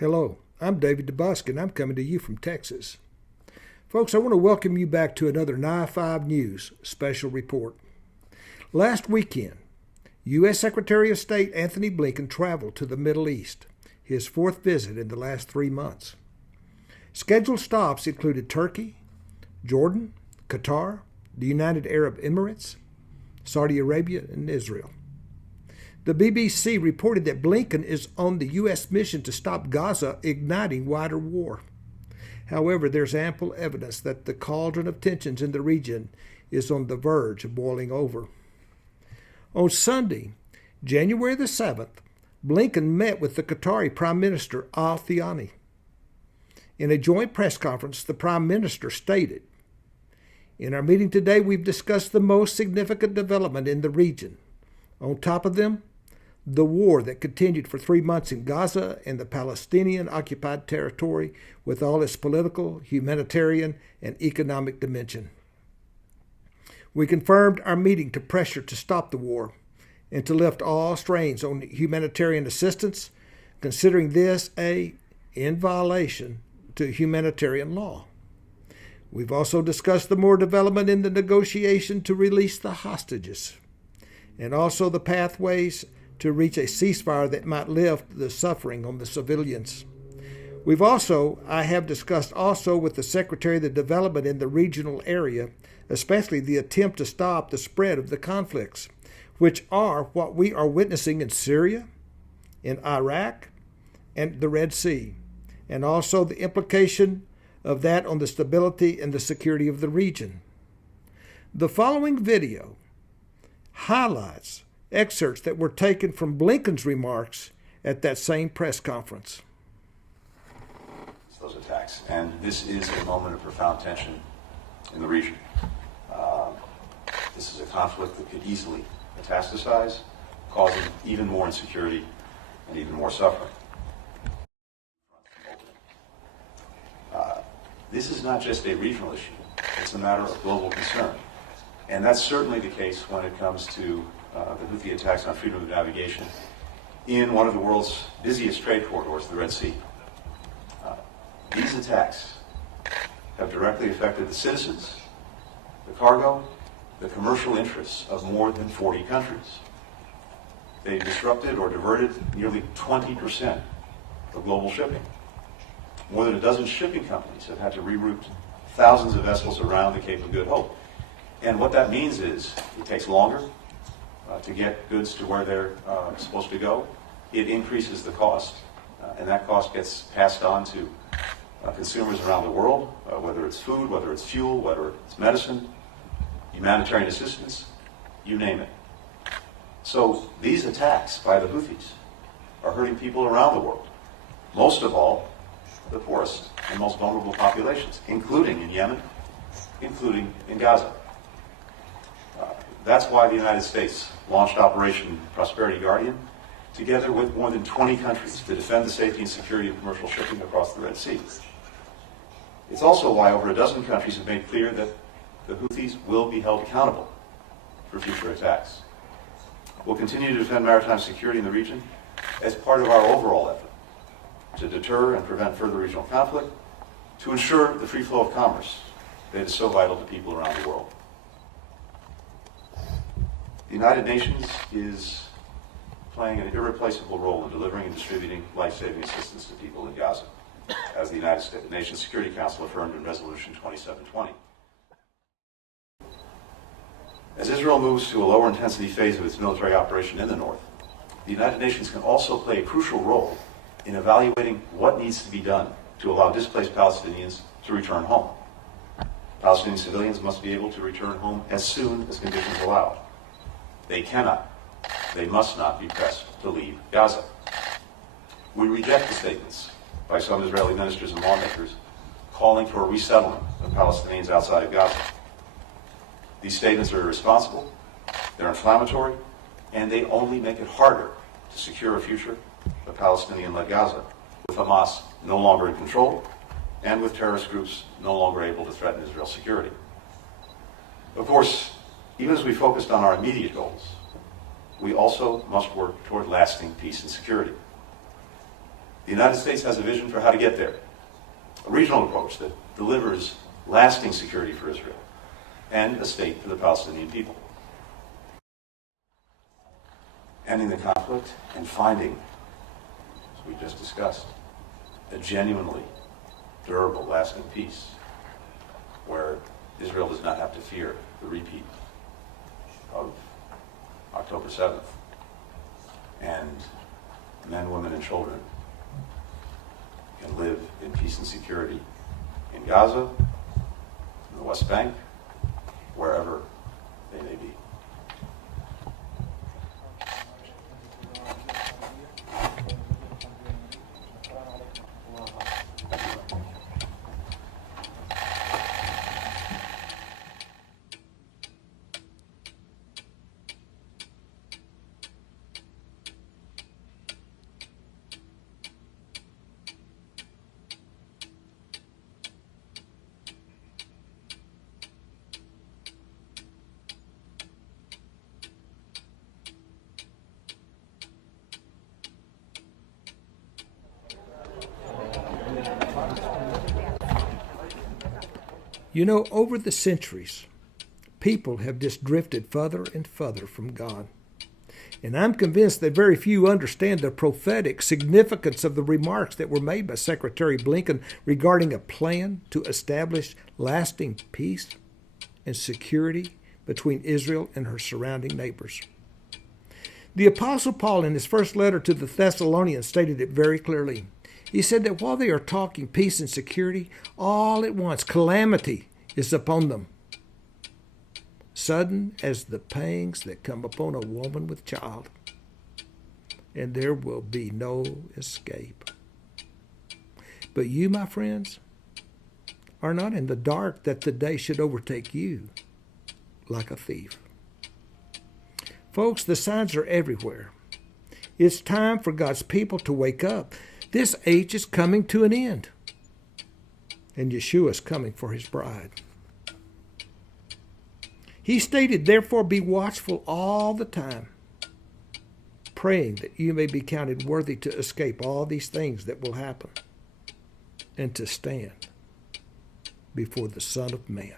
Hello, I'm David DeBusk, and I'm coming to you from Texas. Folks, I want to welcome you back to another 9-5 News special report. Last weekend, U.S. Secretary of State Anthony Blinken traveled to the Middle East, his fourth visit in the last 3 months. Scheduled stops included Turkey, Jordan, Qatar, the United Arab Emirates, Saudi Arabia, and Israel. The BBC reported that Blinken is on the U.S. mission to stop Gaza igniting wider war. However, there's ample evidence that the cauldron of tensions in the region is on the verge of boiling over. On Sunday, January the 7th, Blinken met with the Qatari Prime Minister Al Thani. In a joint press conference, the Prime Minister stated, "In our meeting today, we've discussed the most significant development in the region. On top of them, the war that continued for 3 months in Gaza and the Palestinian-occupied territory with all its political, humanitarian, and economic dimension. We confirmed our meeting to pressure to stop the war and to lift all strains on humanitarian assistance, considering this in violation to humanitarian law. We've also discussed the more development in the negotiation to release the hostages, and also the pathways to reach a ceasefire that might lift the suffering on the civilians. I have discussed also with the Secretary the development in the regional area, especially the attempt to stop the spread of the conflicts, which are what we are witnessing in Syria, in Iraq, and the Red Sea, and also the implication of that on the stability and the security of the region." The following video highlights excerpts that were taken from Blinken's remarks at that same press conference. Those attacks, and this is a moment of profound tension in the region. This is a conflict that could easily metastasize, causing even more insecurity and even more suffering. This is not just a regional issue, it's a matter of global concern. And that's certainly the case when it comes to the Houthi attacks on freedom of navigation in one of the world's busiest trade corridors, the Red Sea. These attacks have directly affected the citizens, the cargo, the commercial interests of more than 40 countries. They disrupted or diverted nearly 20% of global shipping. More than a dozen shipping companies have had to reroute thousands of vessels around the Cape of Good Hope. And what that means is it takes longer to get goods to where they're supposed to go. It increases the cost, and that cost gets passed on to consumers around the world, whether it's food, whether it's fuel, whether it's medicine, humanitarian assistance, you name it. So these attacks by the Houthis are hurting people around the world, most of all the poorest and most vulnerable populations, including in Yemen, including in Gaza. That's why the United States launched Operation Prosperity Guardian, together with more than 20 countries, to defend the safety and security of commercial shipping across the Red Sea. It's also why over a dozen countries have made clear that the Houthis will be held accountable for future attacks. We'll continue to defend maritime security in the region as part of our overall effort to deter and prevent further regional conflict, to ensure the free flow of commerce that is so vital to people around the world. The United Nations is playing an irreplaceable role in delivering and distributing life-saving assistance to people in Gaza, as the United Nations Security Council affirmed in Resolution 2720. As Israel moves to a lower intensity phase of its military operation in the north, the United Nations can also play a crucial role in evaluating what needs to be done to allow displaced Palestinians to return home. Palestinian civilians must be able to return home as soon as conditions allow. They cannot, they must not be pressed to leave Gaza. We reject the statements by some Israeli ministers and lawmakers calling for a resettlement of Palestinians outside of Gaza. These statements are irresponsible, they're inflammatory, and they only make it harder to secure a future of Palestinian-led Gaza, with Hamas no longer in control and with terrorist groups no longer able to threaten Israel's security. Of course, even as we focused on our immediate goals, we also must work toward lasting peace and security. The United States has a vision for how to get there, a regional approach that delivers lasting security for Israel and a state for the Palestinian people. Ending the conflict and finding, as we just discussed, a genuinely durable, lasting peace where Israel does not have to fear the repeat of October 7th, and men, women, and children can live in peace and security in Gaza, in the West Bank, wherever they may be. You know, over the centuries, people have just drifted further and further from God. And I'm convinced that very few understand the prophetic significance of the remarks that were made by Secretary Blinken regarding a plan to establish lasting peace and security between Israel and her surrounding neighbors. The Apostle Paul, in his first letter to the Thessalonians, stated it very clearly. He said that while they are talking peace and security, all at once calamity is upon them, sudden as the pangs that come upon a woman with child, and there will be no escape. But you, my friends, are not in the dark that the day should overtake you like a thief. Folks, the signs are everywhere. It's time for God's people to wake up. This age is coming to an end, and Yeshua is coming for his bride. He stated, therefore, be watchful all the time, praying that you may be counted worthy to escape all these things that will happen and to stand before the Son of Man.